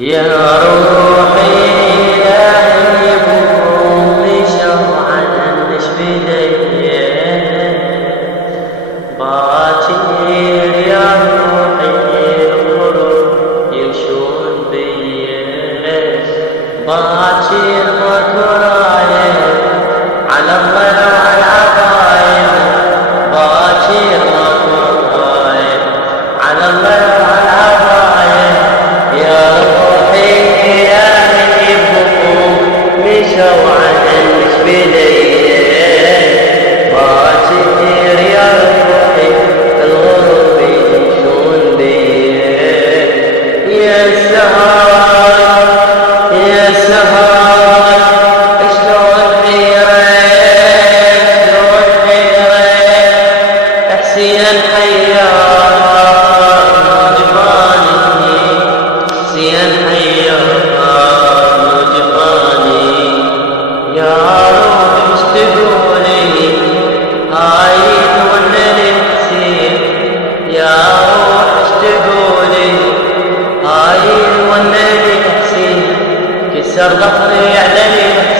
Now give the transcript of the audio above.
يا روحي إلهي بأمي شرعا مش بدي باكر يا روحي الغروب يمشون بي باكر مكراية على الضلع العباية باكر مكراية على الضلع العباية يا روحي إلهي بأمي شرعا مش بدي باكر يا روحي الغروب يمشون بي يا سهر يا سهر شلون حيرك شلون حيرك حسين حيار جفاني حسين حيار جفاني يا روح اش تقولي هاي تولي حسين يا روح اش تقولي هاي تولي حسين كسر ظهري علي